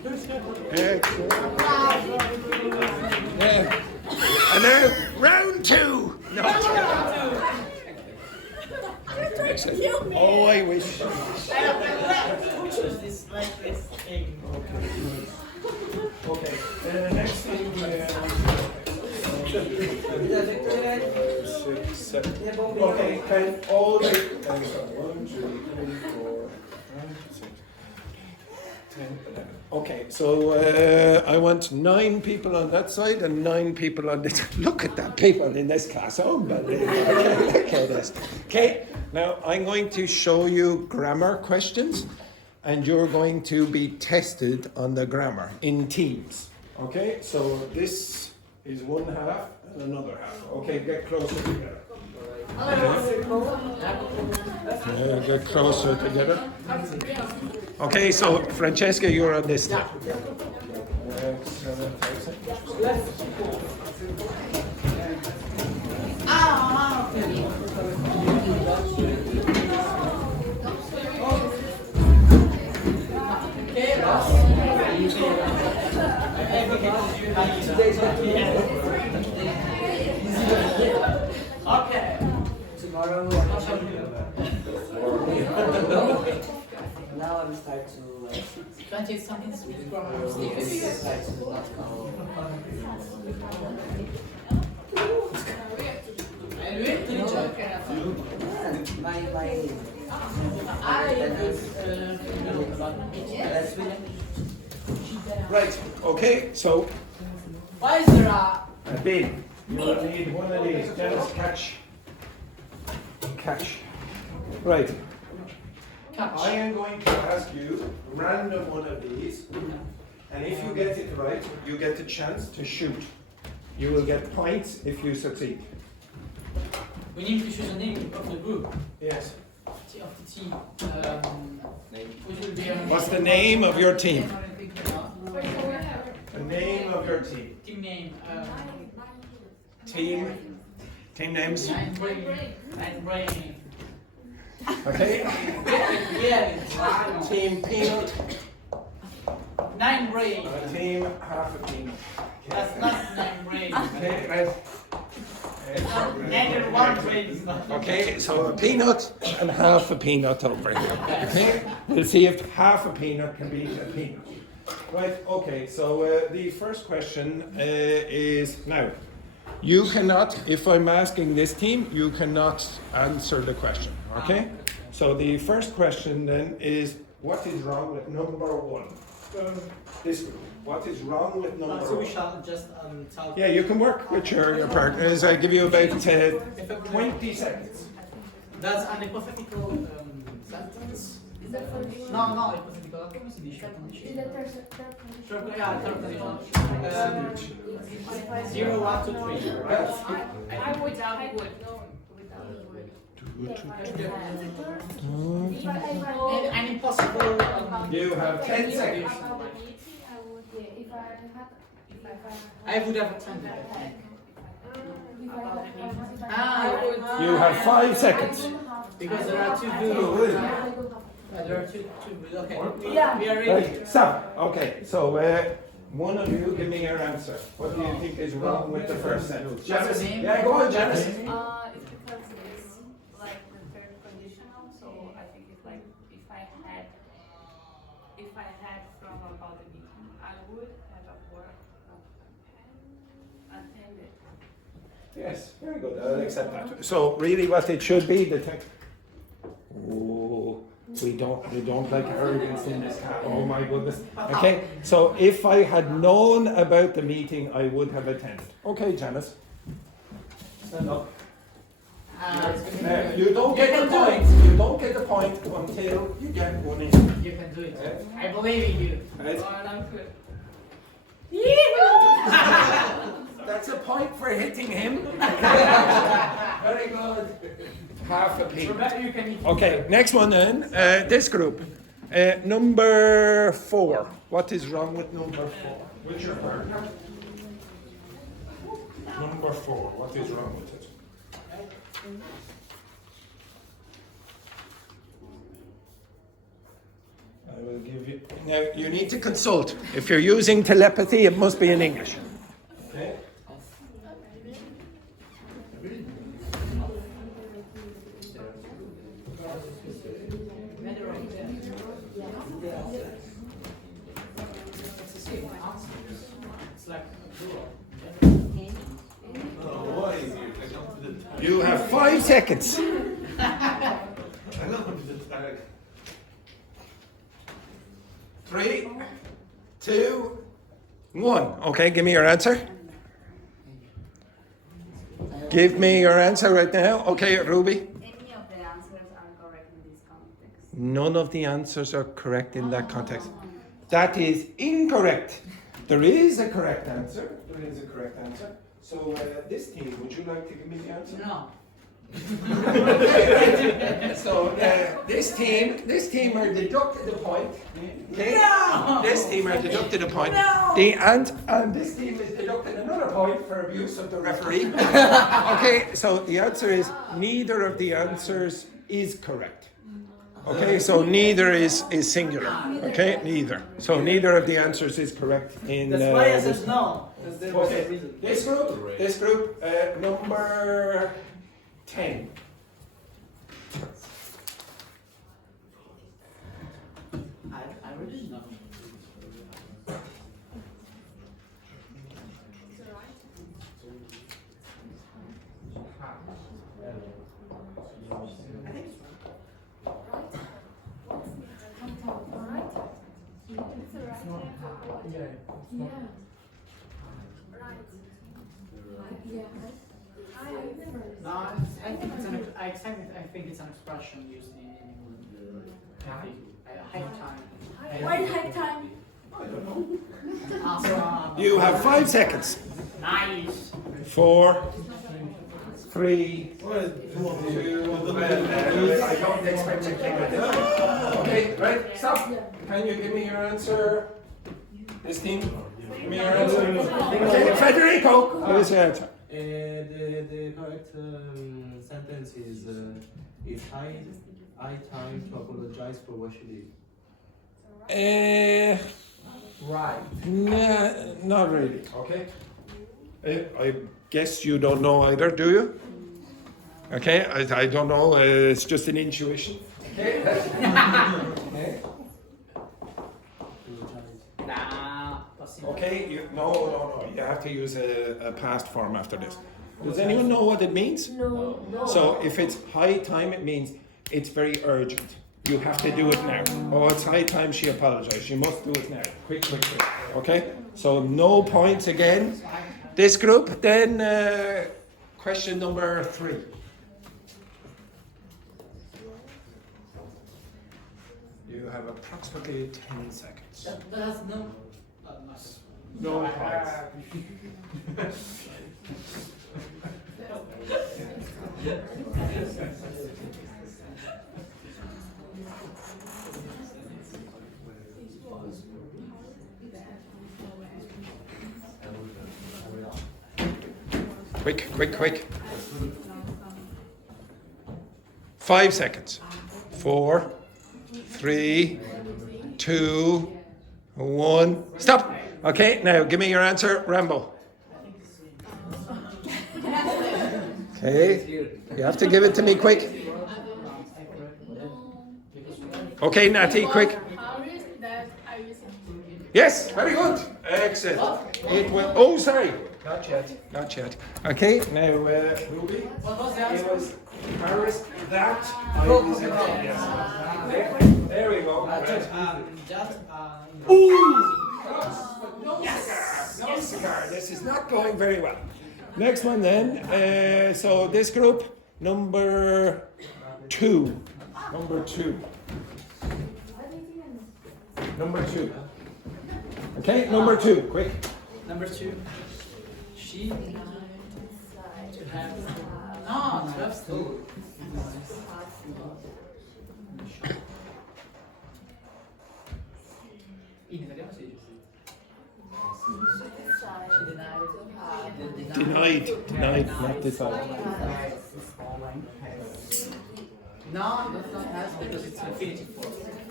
Excellent. And now, round two. No. Excellent. Oh, I wish. Okay. Next thing. 6, 7. Okay, can all the 1, 2, 3, 4, 5, 6, 10, 11. Okay, so I want 9 people on that side and 9 people on this. Look at that people in this class. Unbelievable. Look at this. Okay, now I'm going to show you grammar questions and you're going to be tested on the grammar in teams. Okay, so this is one half and another half. Okay, get closer together. Get closer together. Okay, so Francesca, you're on this now. Okay. Tomorrow. Now I will start to 20 something with grammar. Right, okay, so Why is there a bin. You will need one of these. Just catch. Right. I am going to ask you random one of these, and if you get it right, you get a chance to shoot. You will get points if you succeed. We need to choose a name of the group. Yes. Of the team. Which will be What's the name of your team? The name of your team. Team name. Team names. Nine brain. Okay. Yeah. Team peanut. 9 brain. Team half a peanut. That's not 9 brain. Okay, right. Negative 1 brain is not. Okay, so a peanut and half a peanut over here. Okay, we'll see if half a peanut can beat a peanut. Right, okay, so the first question is now. You cannot, if I'm asking this team, you cannot answer the question, okay? So the first question then is, what is wrong with number 1? This group. What is wrong with number 1? So we shall just tell. Yeah, you can work with your partners. I give you about 20 seconds. That's an hypothetical sentence. Is that for No, hypothetical. Come si dice? Is that third condition? Yeah, third condition. 0, 1, 2, 3. Right? I would. An impossible. You have 10 seconds. I would have attended. You have 5 seconds. Because there are 2 good. There are two good. Okay. We are ready. Right, stop. Okay, so one of you give me your answer. What do you think is wrong with the first sentence? Janice? Yeah, go on, Janice. It's because it's like the third conditional, so I think it's like if I had from about the meeting, I would have a work attended. Yes, very good. I'll accept that. So really what it should be, the text. Oh, we don't like arrogance in this cat. Oh my goodness. Okay, so if I had known about the meeting, I would have attended. Okay, Janice. Stand up. You don't get the point. You don't get the point until you get one in. You can do it. I believe in you. Right? That's a point for hitting him. Very good. Half a pin. Okay, next one then. This group. Number 4. What is wrong with number 4? Which your partner? Number 4. What is wrong with it? I will give you. Now you need to consult. If you're using telepathy, it must be in English. Okay. It's like dual. You have 5 seconds. 3, 2, 1. Okay, give me your answer. Give me your answer right now. Okay, Ruby. Any of the answers are correct in this context. None of the answers are correct in that context. That is incorrect. There is a correct answer. There is a correct answer. So this team, would you like to give me the answer? No. So this team are deducted a point. Okay? No! This team are deducted a point. No! And this team is deducted another point for abuse of the referee. Okay, so the answer is neither of the answers is correct. Okay, so neither is singular. Okay, neither. So neither of the answers is correct in That's why I this. said no. Because there was a Okay, reason. this group, number 10. I really know. No, I think it's an expression used in England. Hike time. Why hike time? You have 5 seconds. Nice. 4, 3, 2, I don't expect you to take it. Okay, right, stop. Can you give me your answer? This team? Give me your answer. Okay, Federico, what is your answer? The correct sentence is it's high time to apologize for what she did. Right. Nah, not really. Okay. I guess you don't know either, do you? Okay, I don't know. It's just an intuition. Okay. Okay. Nah, Okay. No. You have to use a past form after this. Does anyone know what it means? No. So if it's high time, it means it's very urgent. You have to do it now. Oh, it's high time she apologized. You must do it now. Quick. Okay? So no points again. This group, then question number 3. You have approximately 10 seconds. That's no. No points. Quick. 5 seconds. 4, 3, 2, 1. Stop. Okay, now give me your answer, Rambo. Okay, you have to give it to me quick. Okay, Natty, quick. Yes, very good. Excellent. It was. Oh, sorry. Not yet. Okay, now Ruby. What was the It answer? was Paris. That. There we go. No cigar. This is not going very well. Next one then. So this group, number 2. Number 2. Okay, number 2. Quick. Number 2. She to have. No, that's two. In italiano si dice. Denied, not decided. No, that's not has because it's infinitive form.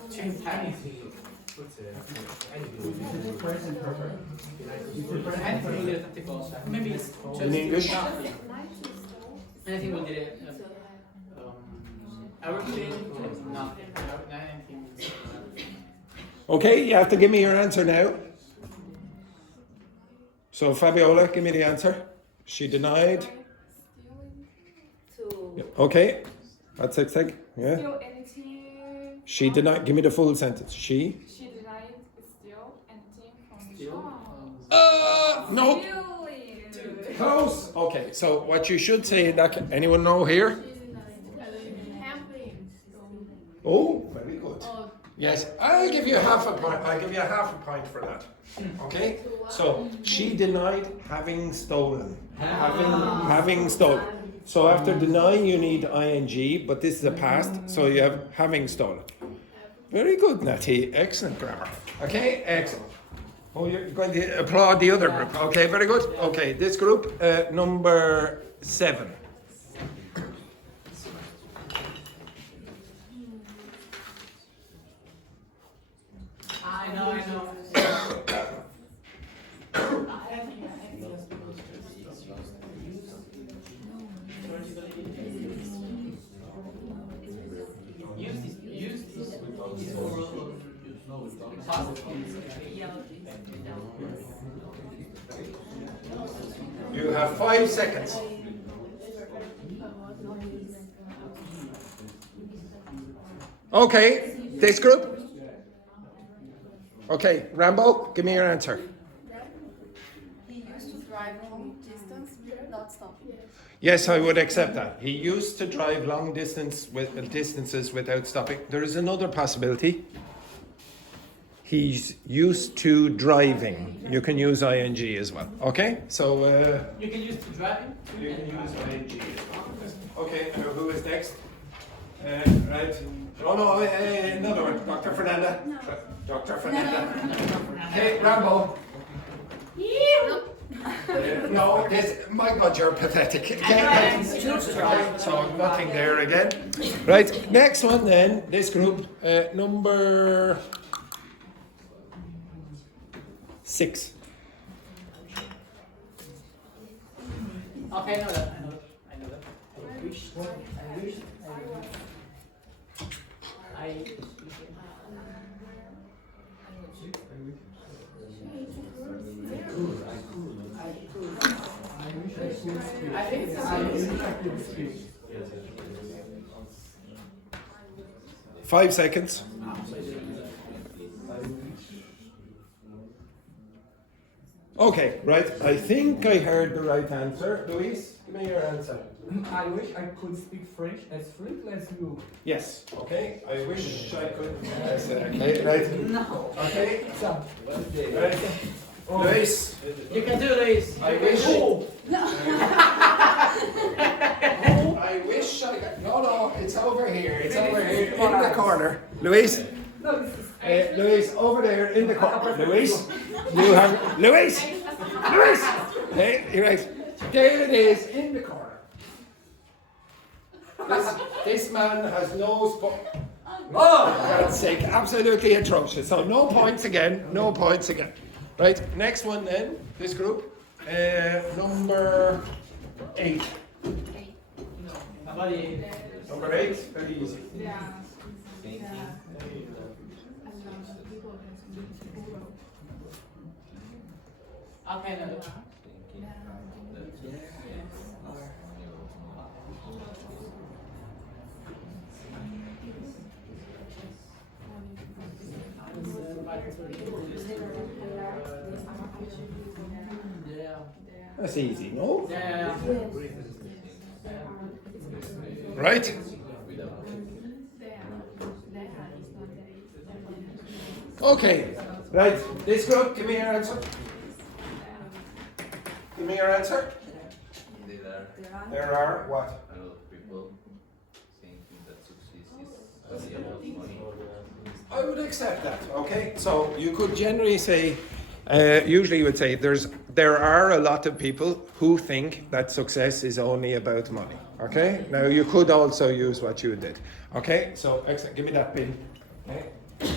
Anything. Anything will get a also. Maybe it's just In English? Anything will get it. Everything, nothing. Anything. Okay, you have to give me your answer now. So Fabiola, give me the answer. She denied. Yeah, okay, that's it. Yeah. Steal anything. She denied. Give me the full sentence. She denied steal anything from the Steal? shop. no. Close. Okay, so what you should say in that. Anyone know here? Oh, very good. Yes, I'll give you half a point. I'll give you half a point for that. Okay. So she denied having stolen. Having stolen. So after denying, you need ing, but this is a past, so you have having stolen. Very good, Natty. Excellent grammar. Okay, excellent. Oh, you're going to applaud the other group. Okay, very good. Okay, this group, number 7. I know. Use this for You have 5 seconds. Okay, this group. Okay, Rambo, give me your answer. He used to drive long distance without stopping. Yes, I would accept that. He used to drive long distances without stopping. There is another possibility. He's used to driving. You can use ing as well. Okay, so You can use to driving. you can use ing as well. Okay, now who is next? Right. Oh no, another one. Dr. Fernanda. Dr. Fernanda. Okay, Rambo. No, this. My God, you're pathetic. Okay, so nothing there again. Right, next one then. This group, number 6. Okay, I know that. I know that. I wish. I think it's 5 seconds. Okay, right. I think I heard the right answer. Luis, give me your answer. I wish I could speak French as fluently as you. Yes. Okay. I wish I could. Okay. Right. No. Okay. So, Right. Luis. You can do this. I wish. Oh. I wish I got. No, it's over here. It's over here in the corner. Luis. no, this is Luis, over there in the corner. Luis. You have. Luis. Luis. Hey, you're right. There it is in the corner. This man has no spot. Oh, for God's sake, absolutely atrocious. So no points again. No points again. Right, next one then. This group, number 8. Number 8, very easy. Okay, no. That's easy, no? Yeah. Right? Okay, right. This group, give me your answer. Give me your answer. There are what? A lot of people thinking that success is about money. I would accept that. Okay, so you could generally say, usually you would say there are a lot of people who think that success is only about money. Okay, now you could also use what you did. Okay, so excellent. Give me that pin. Okay.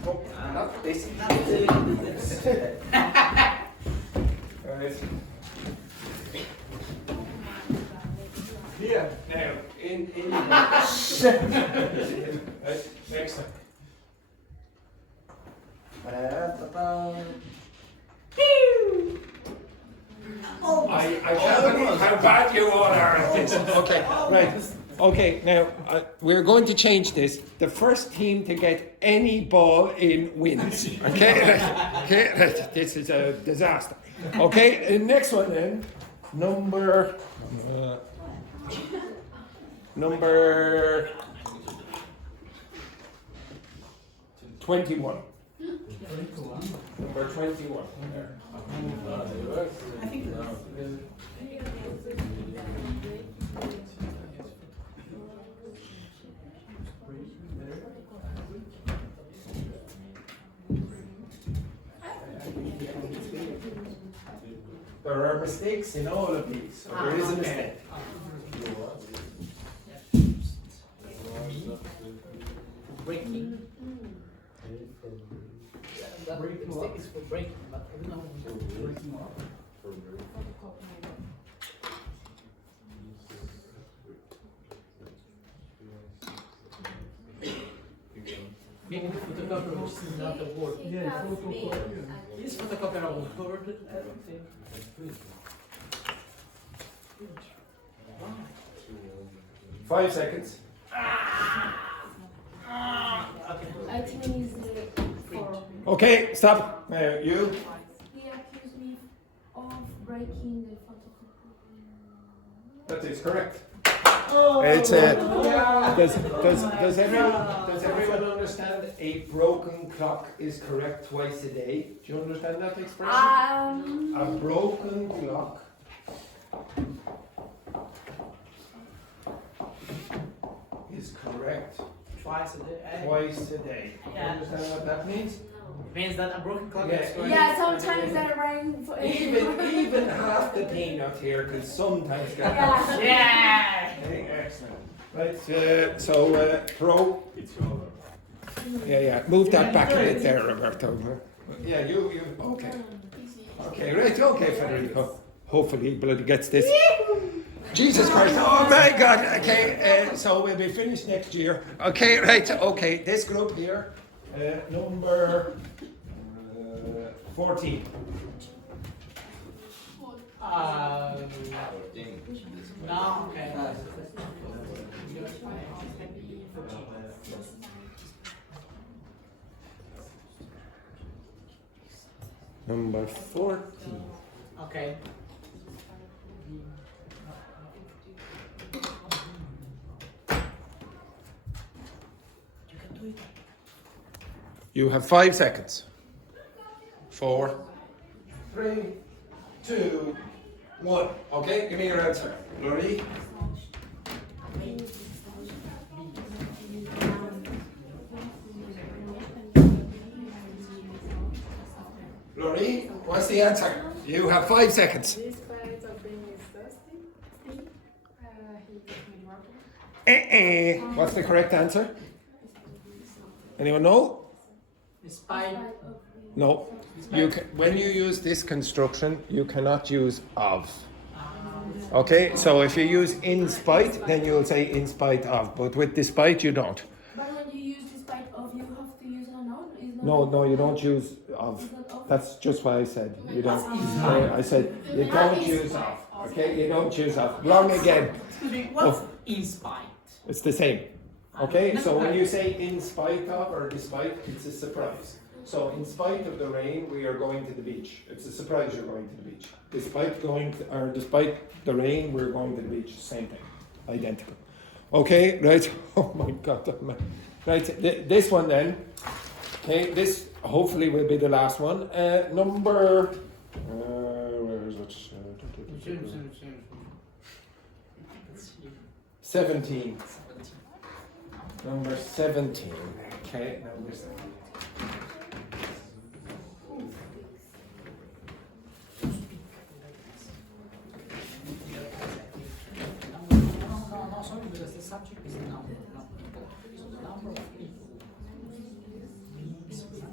Oh, not this. Alright. Here, now, in right, next time. I can't believe how bad you all are at this. Okay, right. Okay, now we're going to change this. The first team to get any ball in wins. Okay, right. Okay, right. This is a disaster. Okay, next one then. Number 21. Number 21. There. I think There are mistakes in all of these. So there is a mistake. breaking. The mistake is for breaking, but I don't know. Breaking up. Maybe the photocopy was not the word. Yeah, photocopy. This photocopy was covered. I don't think. 5 seconds. I think it is the 4. Okay, stop. Now you. He accused me of breaking the photocopy. That is correct. It's does everyone understand a broken clock is correct twice a day? Do you understand that expression? A broken clock is correct Twice a day. twice a day. Do you Yeah. understand what that means? Means that a broken clock Yeah. is correct. Yeah, sometimes I rang for Even half the peanut here can sometimes get Yeah. Yeah. Okay, excellent. Right, pro. Yeah. Move that back a bit there, Roberto. Yeah, you. Okay. Okay, right. Okay, Federico. Hopefully, he bloody gets this. Jesus Christ! Oh my God! Okay, so we'll be finished next year. Okay, right. Okay, this group here, number 14. No, okay. Number 14. Okay. You have 5 seconds. 4, 3, 2, 1. Okay, give me your answer. Laurie? Laurie, what's the answer? You have 5 seconds. This part of being is dusty. He gives me water. What's the correct answer? Anyone know? Despite. No. You can, when you use this construction, you cannot use of. Okay, so if you use in spite, then you'll say in spite of. But with despite, you don't. But when you use despite of, you have to use a noun. Is not No, you don't use of. Is not of? That's just what I said. You don't. I said you don't use of. Okay, you don't use of. Wrong again. Excuse me, what's in spite? It's the same. Okay, so when you say in spite of or despite, it's a surprise. So in spite of the rain, we are going to the beach. It's a surprise you're going to the beach. Despite the rain, we're going to the beach. Same thing, identical. Okay, right. Oh my God, right. This one then. Okay, this hopefully will be the last one. Number. Where is it? 17. Number 17. Okay, number 17. No, sorry, because the subject is number. So the number of people means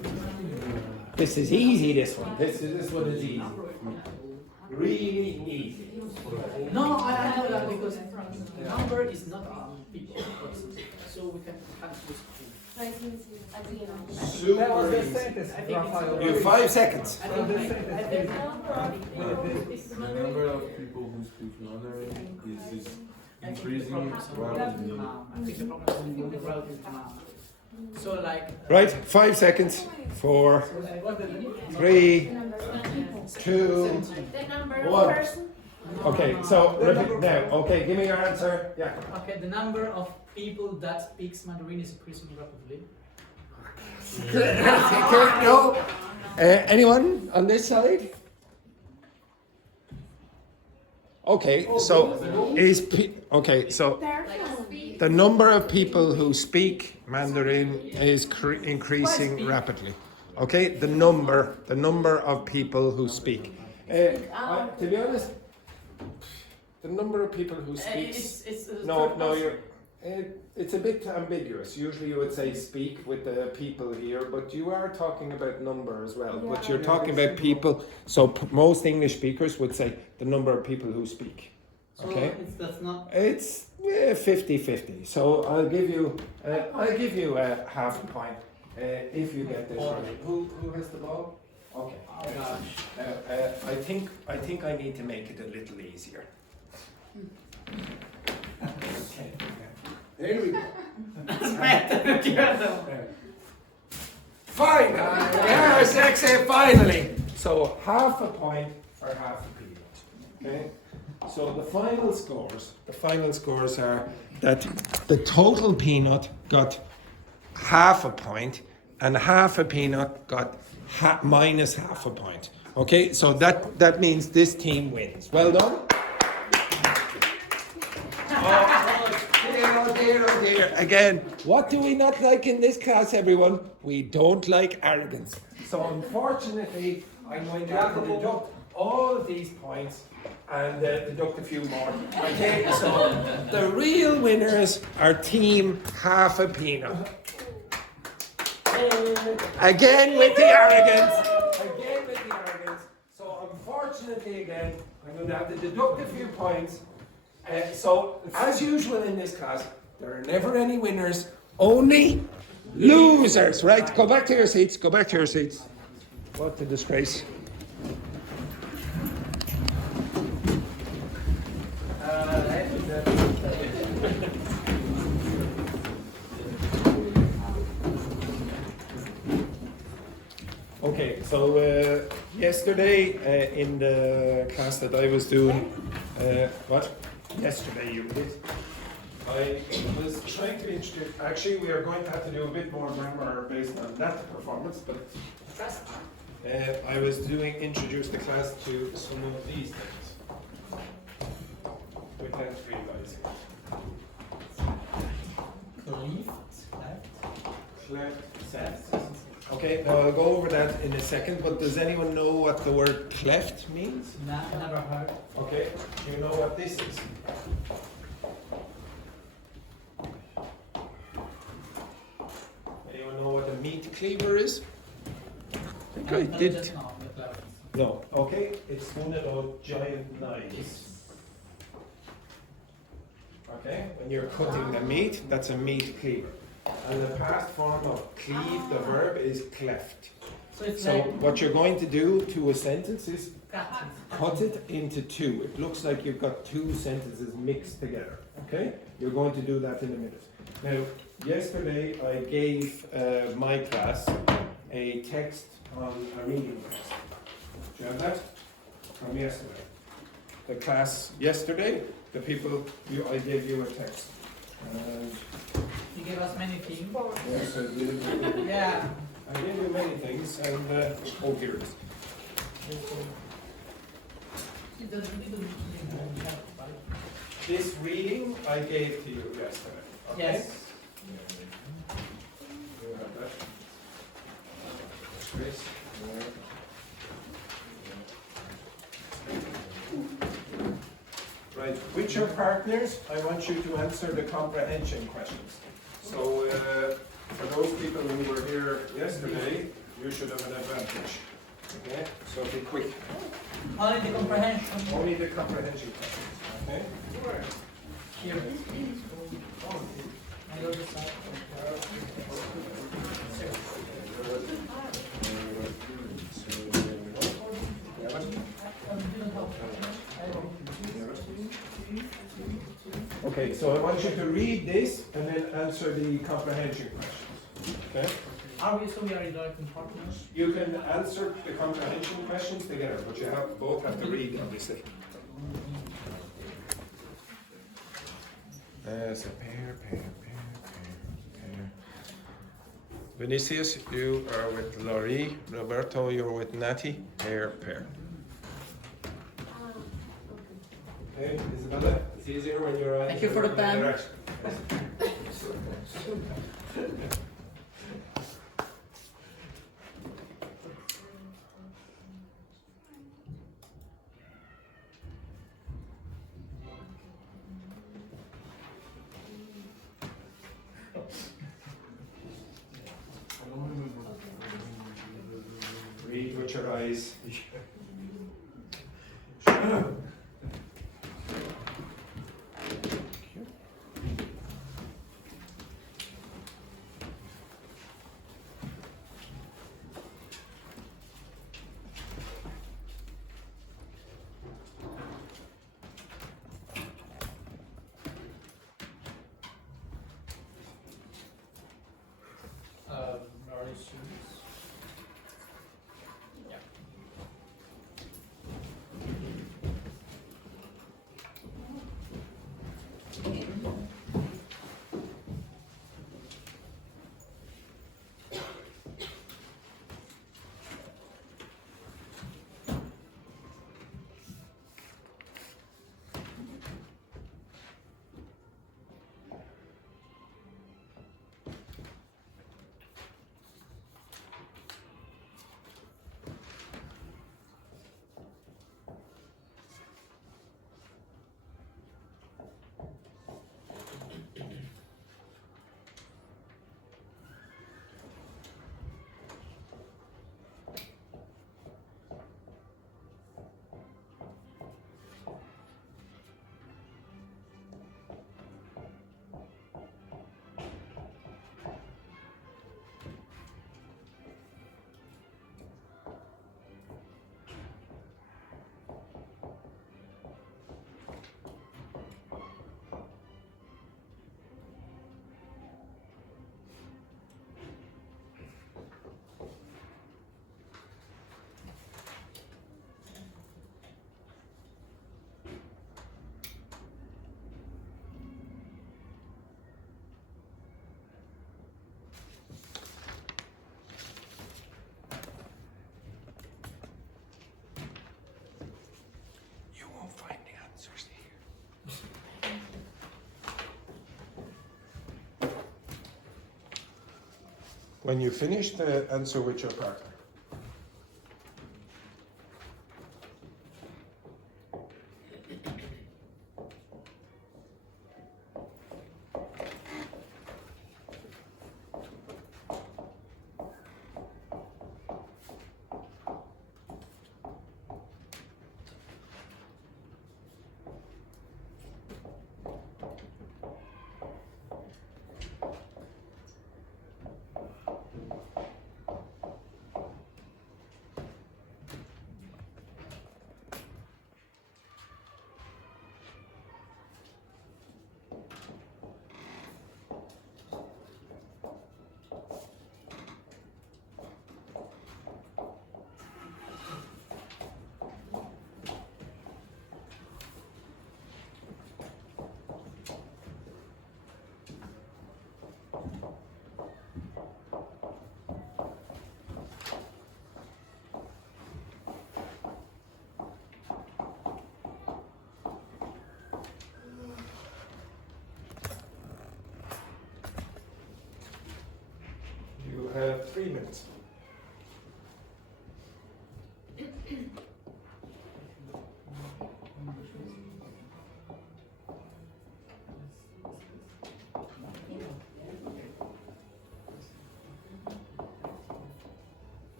This is easy, this one. This one is easy. Really easy. No, I know that because number is not people, so we can use That was Super the easy. sentence, Raphael. You have 5 seconds. I think The number of people who speak Mandarin is increasing rapidly. I think the problem is the route is now. So like Right, 5 seconds. 4, 3, 2. The number One. of person. Okay, so repeat now. Okay, give me your answer. Yeah. okay, the number of people that speaks Mandarin is increasing rapidly. No. Anyone on this side? Okay, so okay, so the number of people who speak Mandarin is increasing rapidly. Okay, the number of people who speak. To be honest, the number of people who speak. It's a bit ambiguous. Usually you would say speak with the people here, but you are talking about number as well. Yeah. But you're talking about people, so most English speakers would say the number of people who speak. So Okay? that's not. It's 50-50. So I'll give you a half a point if you get this right. Who has the ball? Okay. Oh gosh. I think I need to make it a little easier. Okay. Here we go. Finally! Yes, excellent, finally! So half a point or half a peanut. Okay? So the final scores are that the total peanut got half a point and half a peanut got minus half a point. Okay, so that means this team wins. Well done. Oh dear. Again, what do we not like in this class, everyone? We don't like arrogance. So unfortunately, I'm going to have to deduct all of these points and deduct a few more. Okay, so the real winners are team half a peanut. Again with the arrogance. So unfortunately, again, I'm going to have to deduct a few points. So, as usual in this class, there are never any winners, only losers. Right, go back to your seats, What a disgrace. Okay, so yesterday in the class that I was doing, Yesterday you did. I was trying to introduce, actually we are going to have to do a bit more grammar based on that performance, but I was introduce the class to some of these things. Without realizing. Cleft sense. Okay, now I'll go over that in a second, but does anyone know what the word cleft means? Never heard. Okay, do you know what this is? Anyone know what a meat cleaver is? I think I did. No, okay, it's one of those giant knives. Okay, when you're cutting the meat, that's a meat cleaver. And the past form of cleave, the verb, is cleft. So what you're going to do to a sentence is cut it into two. It looks like you've got two sentences mixed together. Okay? You're going to do that in a minute. Now, yesterday I gave my class a text on a reading text. Do you have that? From yesterday. The class yesterday, the people, I gave you a text. And you gave us many things. yes, I did. Yeah. I gave you many things, and here it is. This reading I gave to you yesterday. Okay? Yes. You have that. Chris. Right, with your partners, I want you to answer the comprehension questions. So, for those people who were here yesterday, you should have an advantage. Okay, so be quick. Only the comprehension. Only the comprehension questions. Okay. Here. I go this side. Okay, so I want you to read this and then answer the comprehension questions. Okay? So we are interacting partners. You can answer the comprehension questions together, but you both have to read, obviously. So pair. Vinicius, you are with Laurie. Roberto, you're with Natty. Pair. Okay, Isabella, it's easier when you're Thank you for the pen. direction. Read with your eyes. Very serious. Yeah. You won't find the answers here. When you finish the answer with your partner. You have 3 minutes.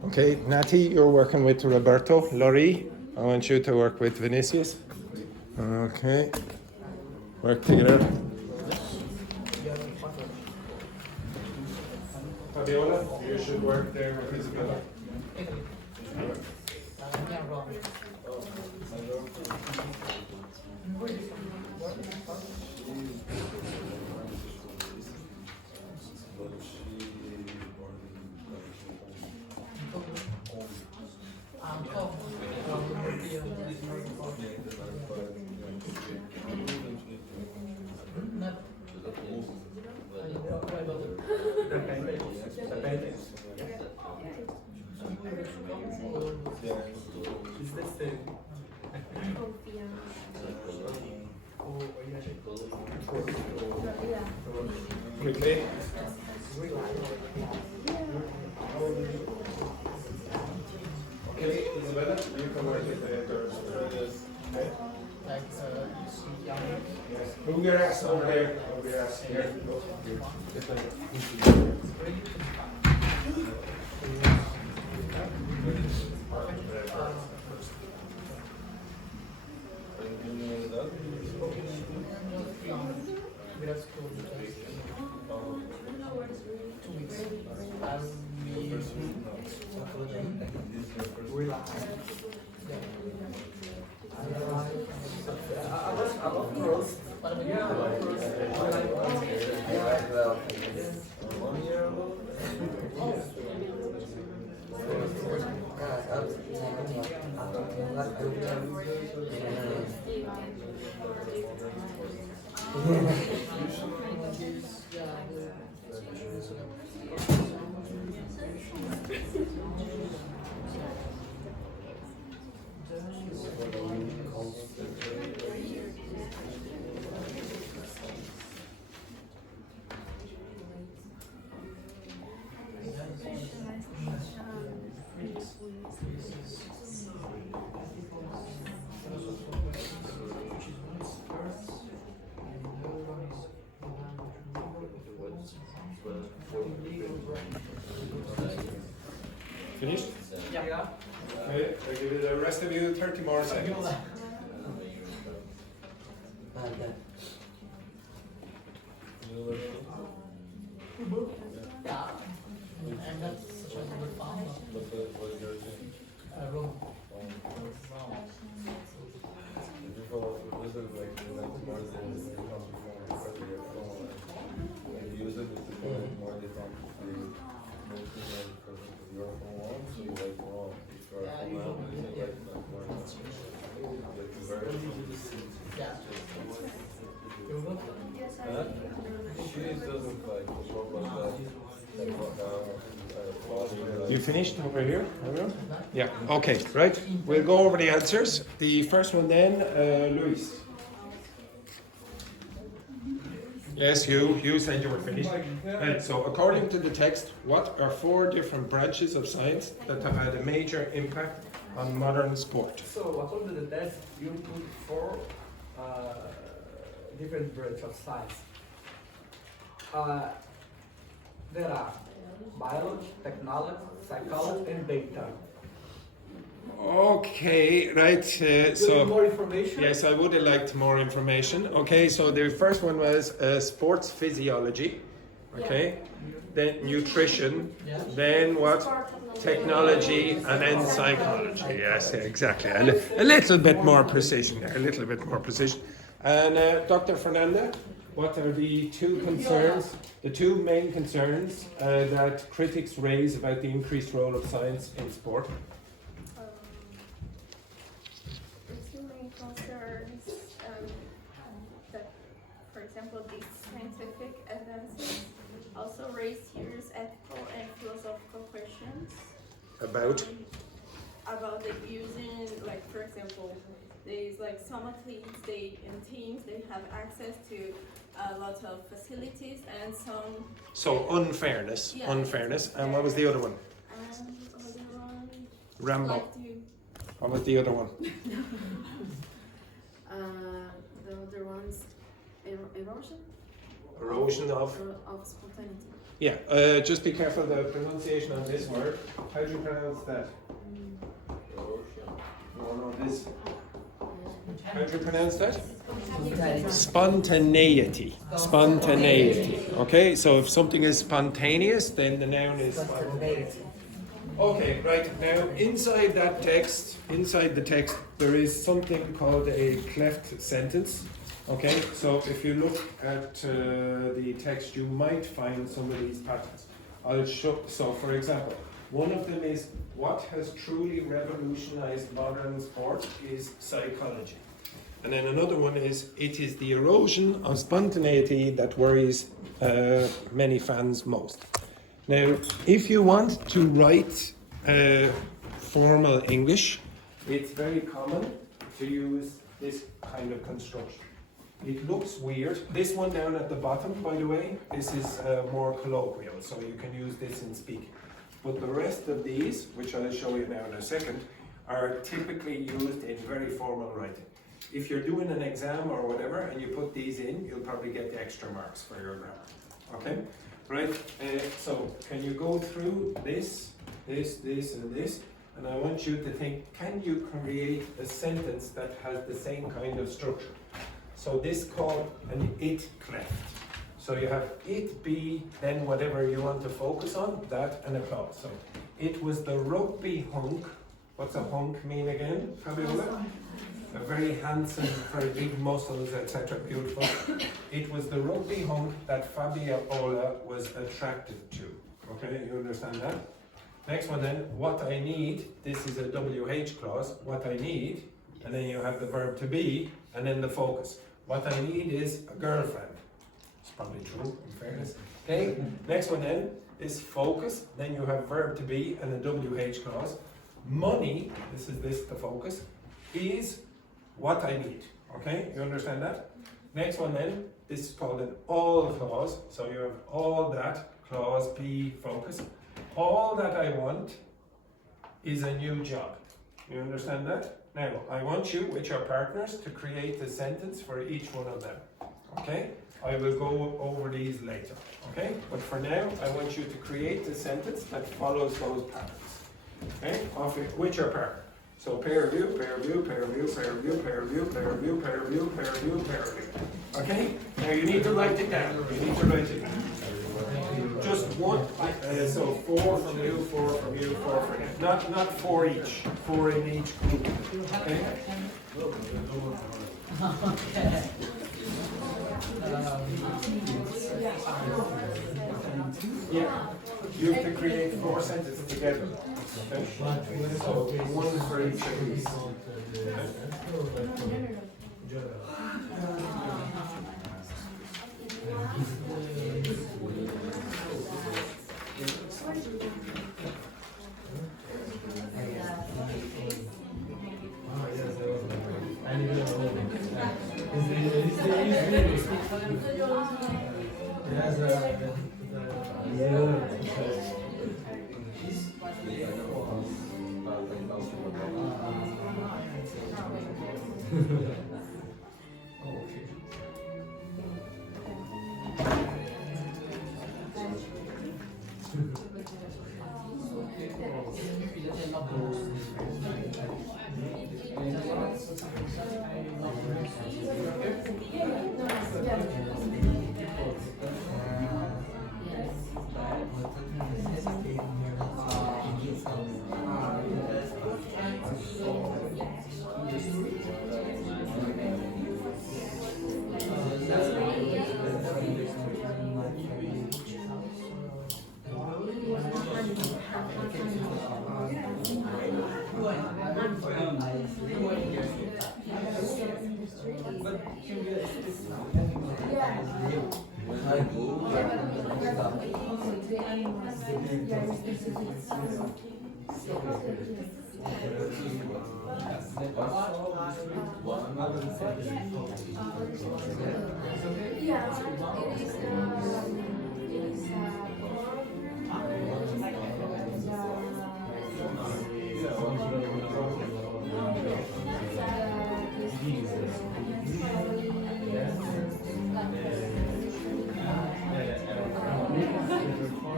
Okay, Natty, you're working with Roberto. Laurie, I want you to work with Vinicius. Okay. Work together. Fabiola, you should work there with Isabella. It's the same. Quickly. Okay, Isabella, you can work with the girls. Okay. Yes. Move your ass over there. Move your ass here. Go. Just like finished? Yeah. Okay, I'll give you the rest of you 30 more seconds. Yeah. And that's such a good fun. Rome. You finished over here? Everyone? Yeah, okay, right. We'll go over the answers. The first one then, Luis. Yes, you said you were finished. So according to the text, what are 4 different branches of science that have had a major impact on modern sport? So according to the test, you put 4 different branches of science. There are biology, technology, psychology, and data. Okay, right. Do you need So more information? yes, I would have liked more information. Okay, so the first one was sports physiology. Okay, then nutrition, then what? Technology, and then psychology. Yes, exactly. A little bit more precision there. A little bit more precision. And Dr. Fernanda, what are the 2 concerns? The 2 main concerns that critics raise about the increased role of science in sport? The 2 main concerns that, for example, these scientific advances also raise serious ethical and philosophical questions About? About the using, like, for example, there's like some athletes, in teams, they have access to lots of facilities and some. So unfairness, Yeah. unfairness. And what was the other one? Other one. Rambo. Like to, What was the other one? The other one's erosion Erosion of of spontaneity. Yeah, just be careful the pronunciation on this word. How do you pronounce that? No, this. How do you pronounce that? Spontaneity. Spontaneity. Okay, so if something is spontaneous, then the noun is spontaneity. Okay, right, now inside that text, inside the text, there is something called a cleft sentence. Okay, so if you look at the text, you might find some of these patterns. I'll show, so for example, one of them is, what has truly revolutionized modern sport is psychology. And then another one is, it is the erosion of spontaneity that worries many fans most. Now, if you want to write formal English, it's very common to use this kind of construction. It looks weird. This one down at the bottom, by the way, this is more colloquial, so you can use this in speaking. But the rest of these, which I'll show you now in a second, are typically used in very formal writing. If you're doing an exam or whatever and you put these in, you'll probably get the extra marks for your grammar. Okay? Right? So can you go through this, and this? And I want you to think, can you create a sentence that has the same kind of structure? So this called an it cleft. So you have it be, then whatever you want to focus on, that and a clause. So it was the rugby hunk. What's a hunk mean again, Fabiola? A very handsome, very big muscles, etc. Beautiful. It was the rugby hunk that Fabiola was attracted to. Okay, you understand that? Next one then, what I need, this is a WH clause, what I need, and then you have the verb to be, and then the focus. What I need is a girlfriend. It's probably true, in fairness. Okay, next one then is focus, then you have verb to be and a WH clause. Money, this is the focus, is what I need. Okay, you understand that? Next one then, this is called an all clause, so you have all that, clause, be, focus. All that I want is a new job. You understand that? Now, I want you, with your partners, to create a sentence for each one of them. Okay? I will go over these later. Okay? But for now, I want you to create a sentence that follows those patterns. Okay? With your partner. So pair review, pair review, pair review, pair review, pair review, pair review, pair review, pair review, pair review. Okay? Now you need to write it down. You need to write it down. Just one, so 4 from you, 4 from you, 4 from you. Not 4 each, 4 in each group. Okay? Yeah, you have to create 4 sentences together. Okay? So 1 for each of these.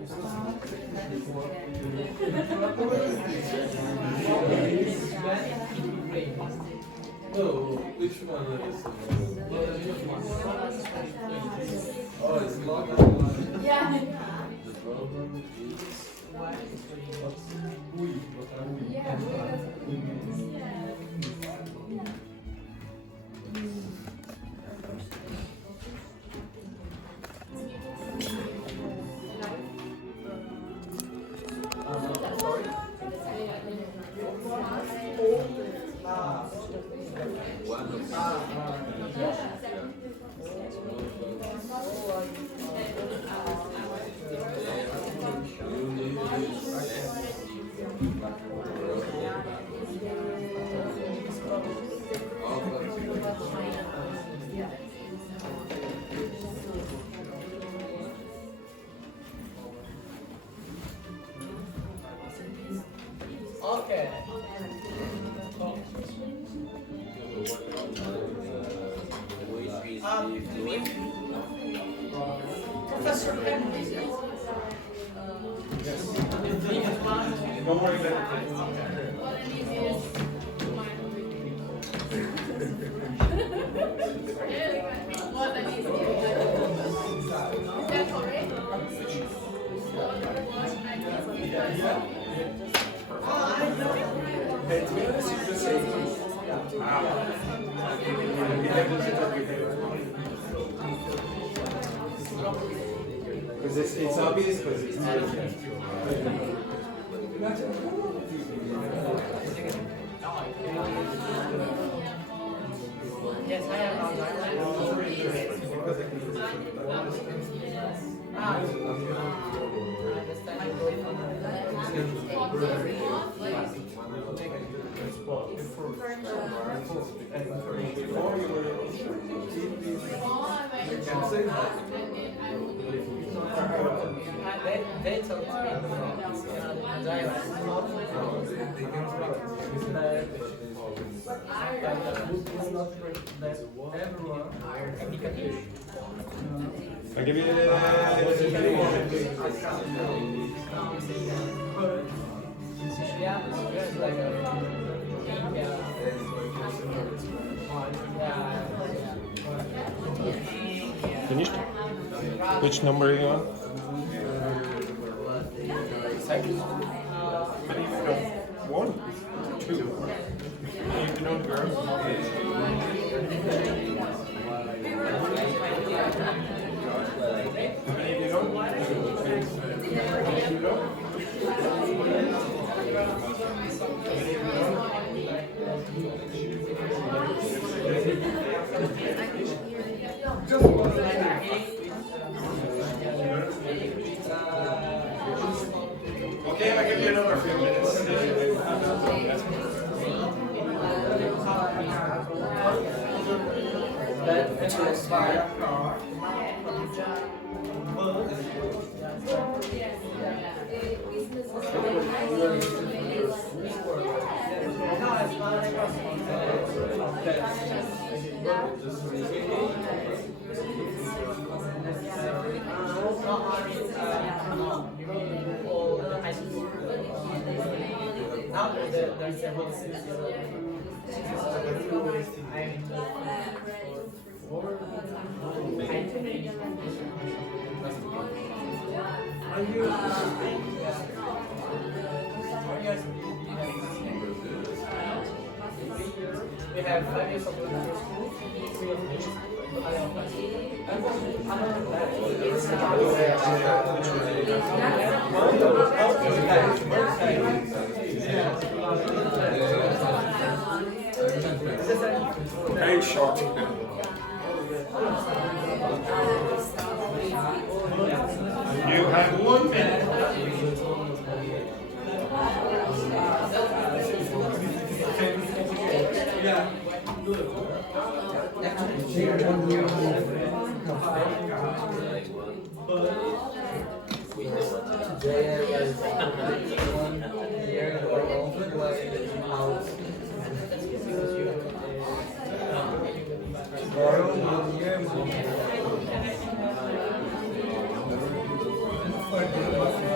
Oh, which one is it? Oh, it's not that one. Yeah. The problem is. Okay. Professor Henry. Don't worry about it. Because it's obvious, but it's not. Yes, I have They told me I'll give you Finished? Which number are you on? One, two. You know the girl. Okay, I'll give you another few minutes. Now there's a whole series we have 5 years of elementary school, 3 of which Very short. You have 1 minute. Tomorrow,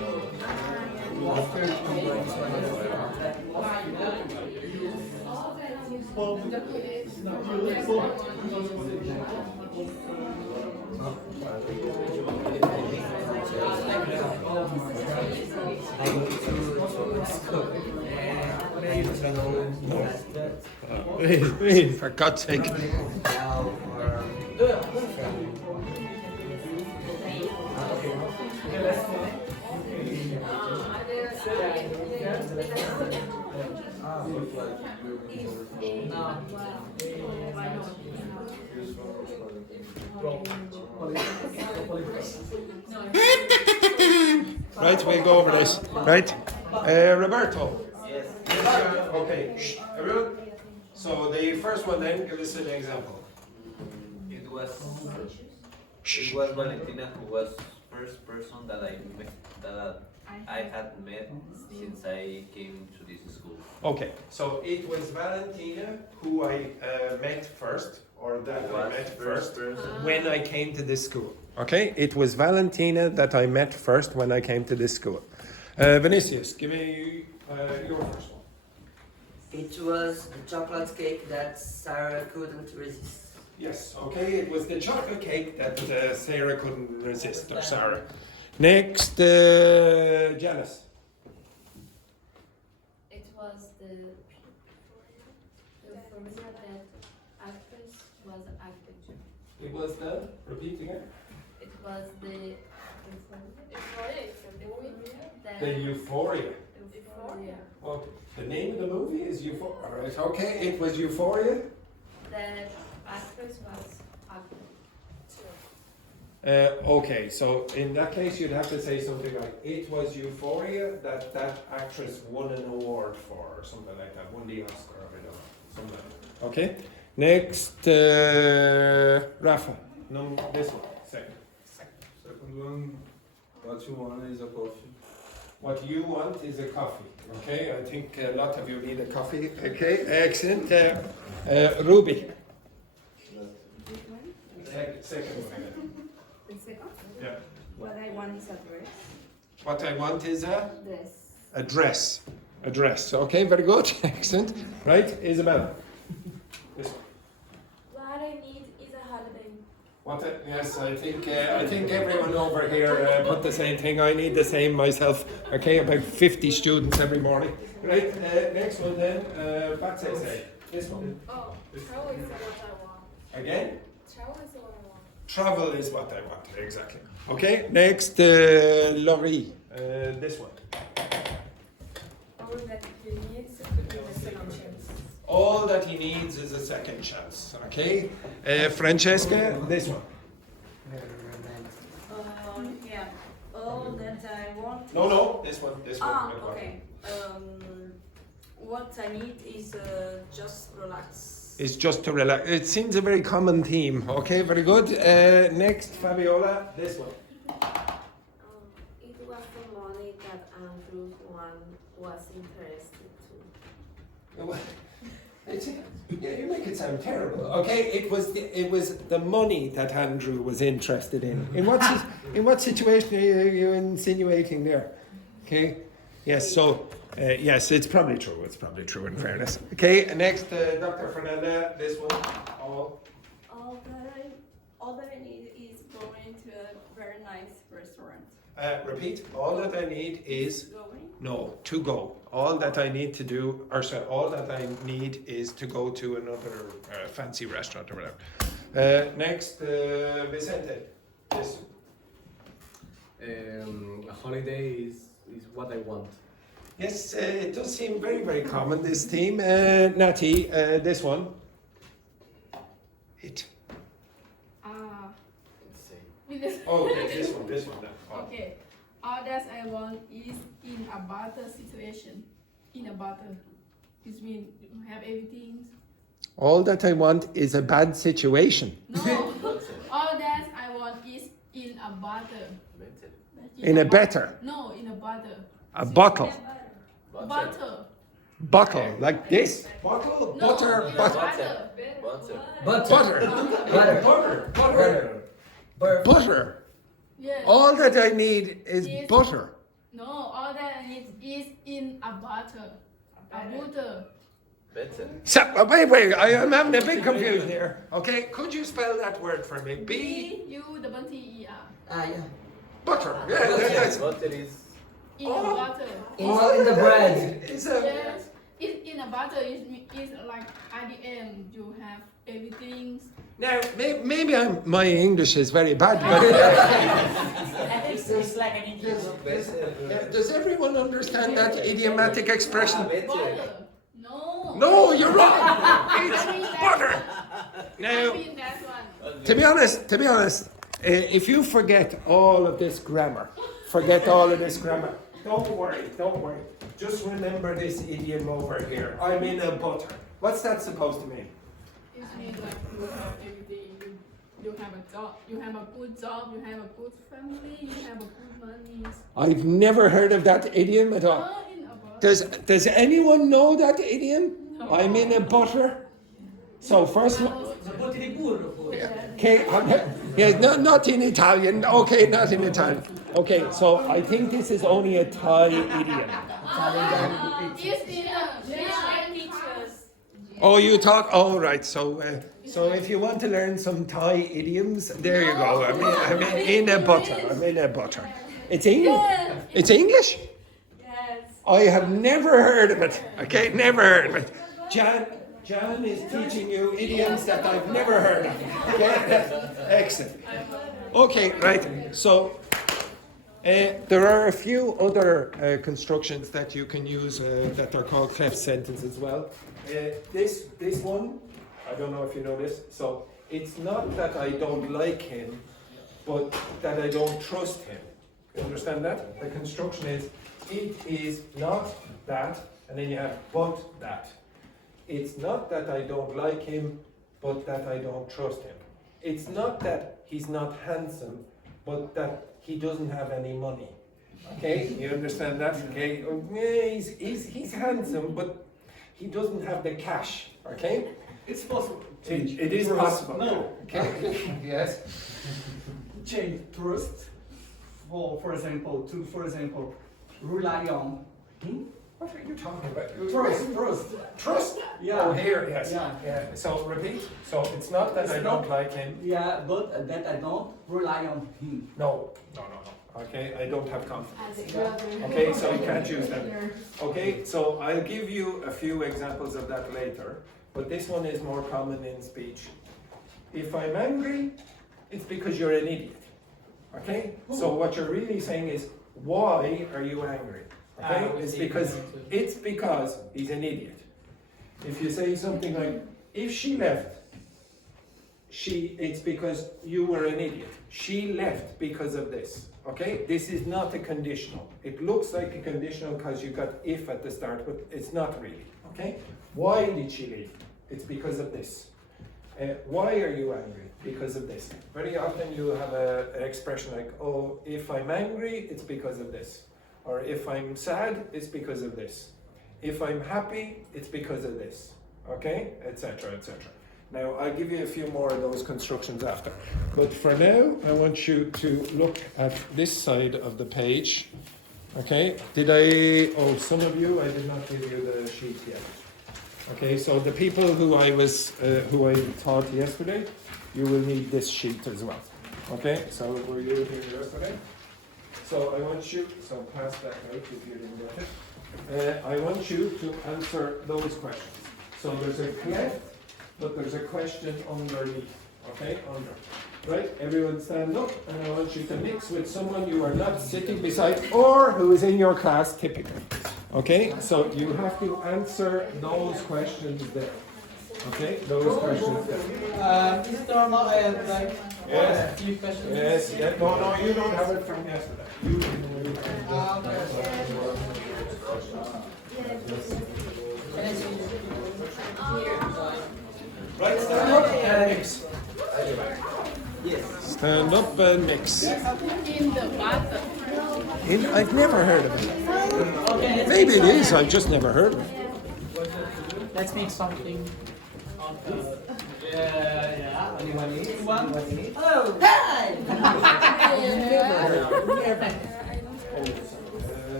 Please, for God's sake. Right, we'll go over this. Right? Roberto. Yes. Okay, shh, everyone. So the first one then, give us an example. It was Valentina who was first person that I had met since I came to this school. Okay, so it was Valentina who I met first, or that I met first, when I came to this school. Okay, it was Valentina that I met first when I came to this school. Vinicius, give me your first one. It was the chocolate cake that Sarah couldn't resist. Yes, okay, it was the chocolate cake that Sarah couldn't resist, or Sarah. Next, Janice. It was the formula that actress was acted to. It was the, repeat again. It was the The Euphoria. Euphoria. Well, the name of the movie is Euphoria. All right, okay, it was Euphoria. The actress was acted. Okay, so in that case, you'd have to say something like, it was Euphoria that actress won an award for, or something like that, won the Oscar, I don't know, something like that. Okay, next, Rafa, no, this one, second. Second one, what you want is a coffee. What you want is a coffee, okay? I think a lot of you need a coffee, okay? Excellent. Ruby. Second one. The second? Yeah. What I want is a dress. What I want is a Dress. a dress. Okay, very good. Excellent. Right, Isabella. This one. What I need is a holiday. Yes, I think everyone over here put the same thing. I need the same myself. Okay, about 50 students every morning. Right, next one then, Batsese. This one. Oh, travel is what I want. Again? Travel is what I want. Travel is what I want, exactly. Okay, next, Laurie. This one. All that he needs is a second chance. All that he needs is a second chance. Okay, Francesca. This one. Yeah. All that I want. No, this one. This one. Okay. What I need is just relax. It's just to relax. It seems a very common theme. Okay, very good. Next, Fabiola. This one. It was the money that Andrew was interested to. Yeah, you make it sound terrible. Okay, it was the money that Andrew was interested in. In what situation are you insinuating there? Okay, yes. So yes, it's probably true. It's probably true. In fairness. Okay, next, Dr. Fernanda. This one. All that I need is going to a very nice restaurant. Repeat. All that I need is. Going? To go. All that I need to do, or sorry, all that I need is to go to another fancy restaurant or whatever. Next, Vicente. Yes. A holiday is what I want. Yes, it does seem very, very common, this theme. Nati, this one. It. Oh, okay, this one then. Oh. Okay. All that I want is in a better situation. In a better. It means you have everything. All that I want is a bad situation. No. All that I want is in a better. In a better. No, in a better. A bottle. Butter. Bottle, like this. Bottle, No, butter, in a butter. butter. Butter. Butter. Yes. All that I need is butter. No, all that is in a butter. A butter. Better. So, wait, I'm having a big confusion here. Okay, could you spell that word for me? B-U-T-T-E-R. Yeah. Butter. Yeah, that's Butter is In a butter. Or in the bread. It's a, Yes. In a butter is like at the end you have everything. now, maybe my English is very bad, but It's like an Indian. does everyone understand that idiomatic expression? Butter. No. No, you're wrong. It's butter. Now, I mean that one. to be honest, if you forget all of this grammar, don't worry. Just remember this idiom over here. I'm in a butter. What's that supposed to mean? It means like you have everything. You have a job. You have a good job. You have a good family. You have a good money. I've never heard of that idiom at all. In a butter. Does anyone know that idiom? I'm in a butter. So first one. Okay, yeah, not in Italian. Okay, not in Italian. Okay, so I think this is only a Thai idiom. It's in a Teachers. Oh, you talk. Oh, right. So if you want to learn some Thai idioms, there you go. I mean, in a butter. I'm in a butter. It's English. It's English. Yes. I have never heard of it. Okay, never heard of it. Jan is teaching you idioms that I've never heard of. Okay, excellent. Okay, right. So there are a few other constructions that you can use that are called cleft sentences as well. This one, I don't know if you know this. So it's not that I don't like him, but that I don't trust him. You understand that? The construction is, it is not that, and then you have but that. It's not that I don't like him, but that I don't trust him. It's not that he's not handsome, but that he doesn't have any money. Okay, you understand that? Okay, he's handsome, but he doesn't have the cash. Okay, It's possible. it is possible. No. Okay. Yes. Change trust for example, rely on. What are you talking about? Trust. Yeah. Oh, here, yes. Yeah. So repeat. So it's not that I don't like him. Yeah, but that I don't rely on him. No. Okay, I don't have confidence. Okay, so you can't use that. Okay, so I'll give you a few examples of that later, but this one is more common in speech. If I'm angry, it's because you're an idiot. Okay? So what you're really saying is, why are you angry? Okay? It's because he's an idiot. If you say something like, if she left, it's because you were an idiot. She left because of this. Okay? This is not a conditional. It looks like a conditional because you got if at the start, but it's not really. Okay? Why did she leave? It's because of this. Why are you angry? Because of this. Very often you have an expression like, oh, if I'm angry, it's because of this. Or if I'm sad, it's because of this. If I'm happy, it's because of this. Okay? Etc., etc. Now, I'll give you a few more of those constructions after. But for now, I want you to look at this side of the page. Okay? Some of you, I did not give you the sheet yet. Okay, so the people who I taught yesterday, you will need this sheet as well. Okay, so were you here yesterday? So I want you, pass that out if you didn't get it. I want you to answer those questions. So there's a cleft, but there's a question underneath. Okay, under. Right, everyone stand up, and I want you to mix with someone you are not sitting beside or who is in your class typically. Okay, so you have to answer those questions there. Okay, those questions there. Is there not a few questions? Yes, yeah. No, you don't have it from yesterday. Right, stand up and mix. Stand up and mix. In the butter. I've never heard of it. Okay, Maybe it is, I've just never heard of it. let's make something. Anyone needs? Oh, hi!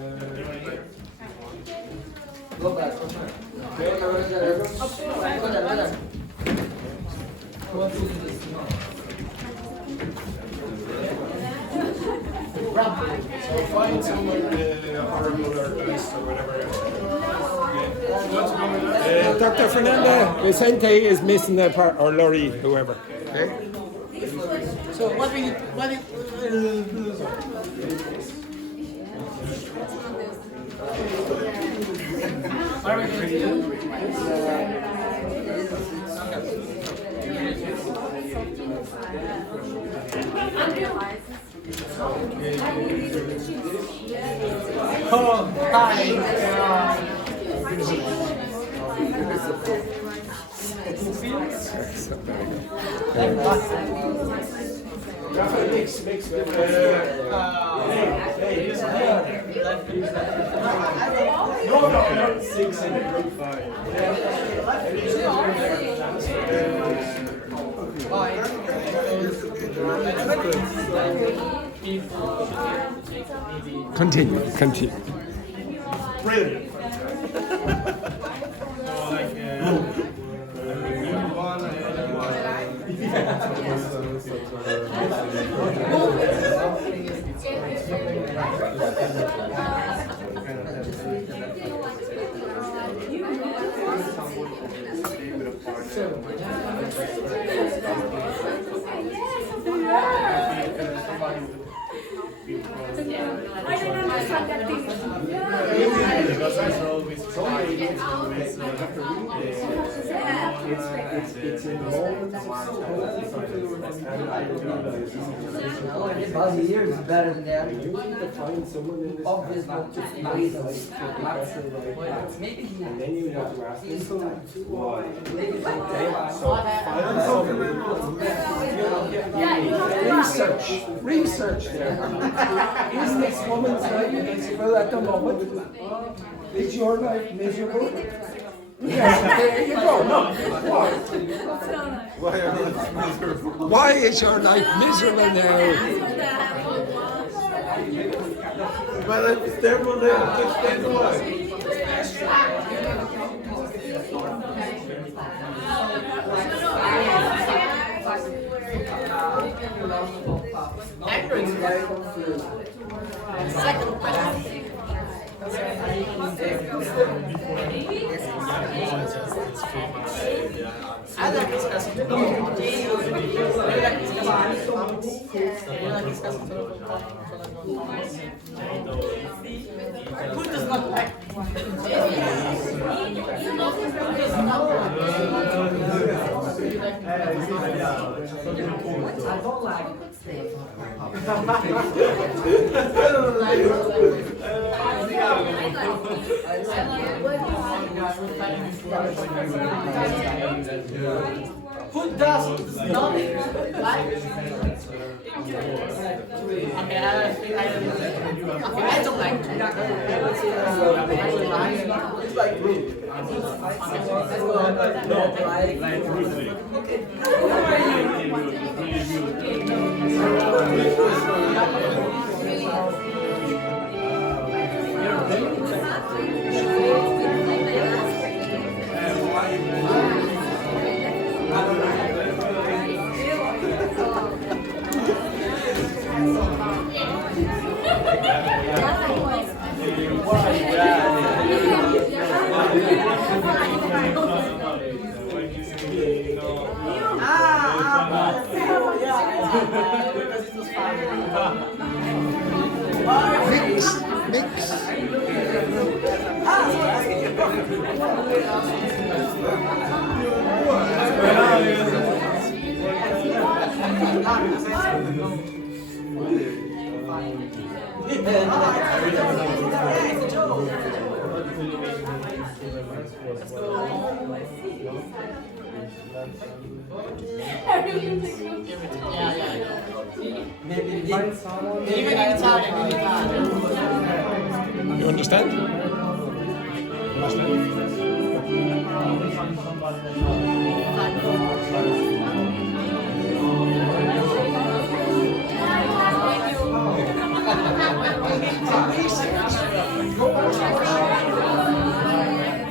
Go back. Go there. So find someone horrible or nice or whatever. Dr. Fernanda Vicente is missing the part, or Laurie, whoever. Okay? So what we need, what are we going to do? Oh, hi. Mix. No. 6 and group 5. Continue. Brilliant. I don't understand that thing. Because I saw with It's in the moment. No, everybody here is better than that. You need to find someone in this Obvious class not to that find is like to press it like that. Maybe he And then you have to ask them why. maybe So find research there. Is this woman's life miserable at the moment? Is your life miserable? Yes, there you go. No. Why is your life miserable now? Well, it's terrible now. Explain why. Anger is very confused. Second question. I like discussing. You like discussing. Who does not like? I don't like Who does not like? Okay, I don't like. it's like Mix. Even in Italian. You understand?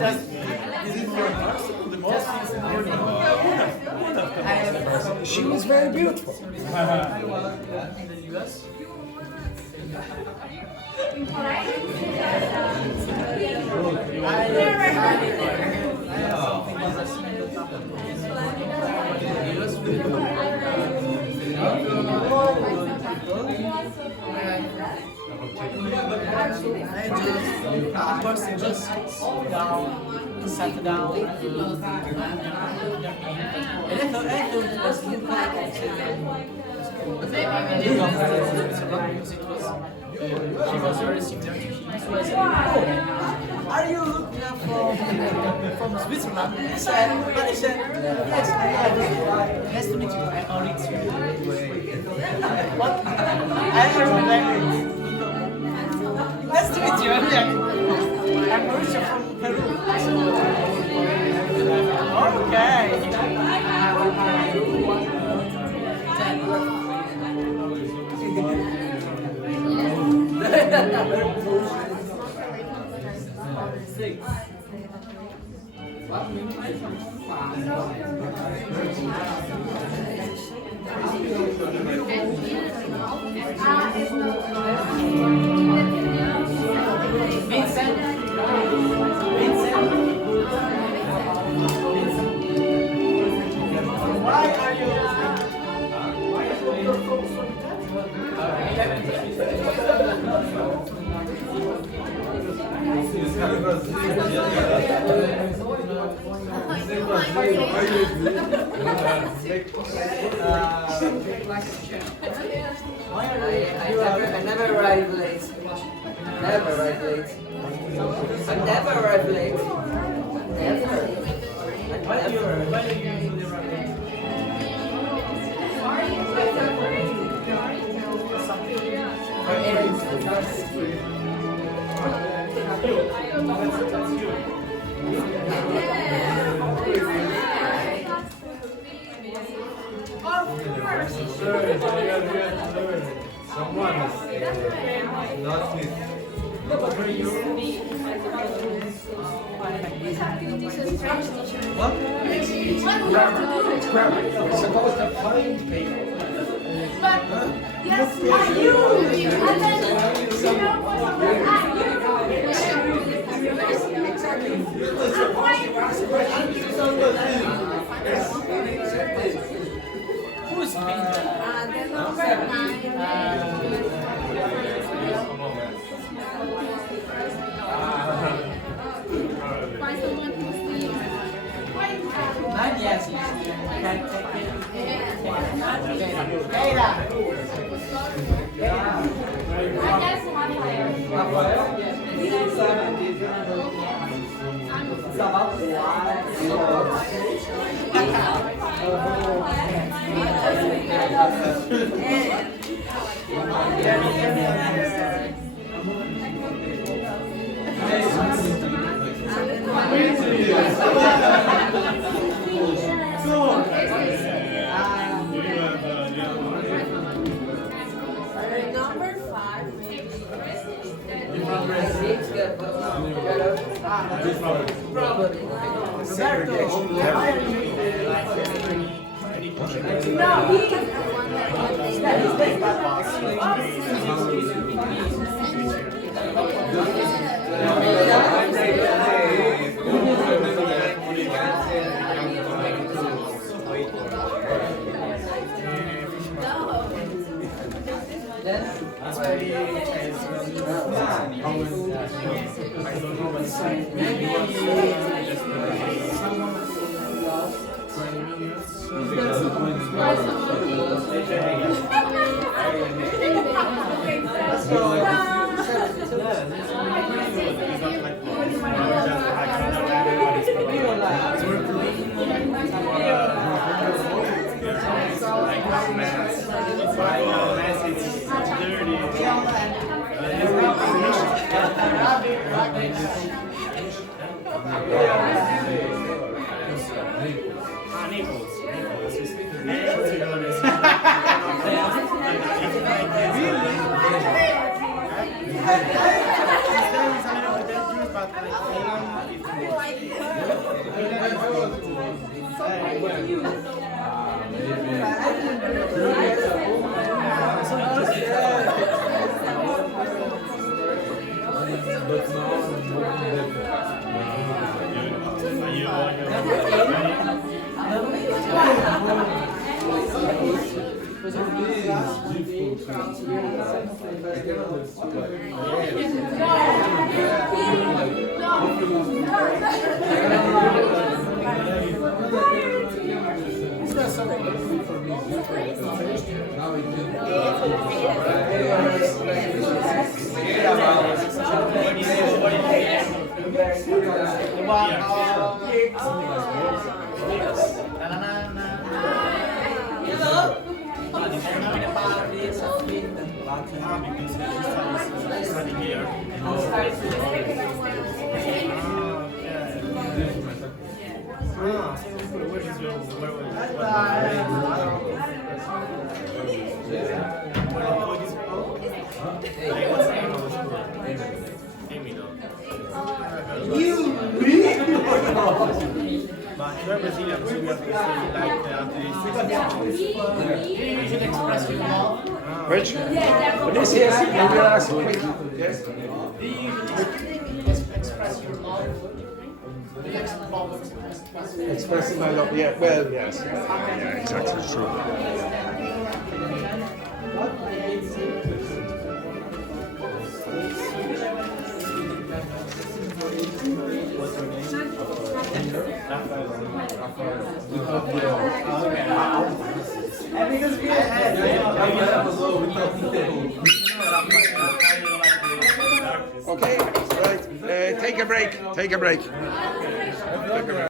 She was very beautiful. I was in the US. Just sat down, and I thought it was she was very similar to him. So I said, "Oh, are you from Switzerland?" He said, "Yes, I am. Nice to meet you. I only two. What? I am language. Nice to meet you. I'm Mauricio from Peru. Okay. I never arrive late. Never arrive late. I never arrive late. Never. Why do you usually run late? Someone is not with. What? You're supposed to find people. Yes, are you? And Who's been yes, you can take it. Number 5, maybe. Probably. But now I'm Which? But this here, maybe I'll ask you quick. Yes? Express your love. The next problem is Expressing my love. Yeah, well, yes. Yeah, exactly. True. Okay, right. Take a break. Take a break. Take a break.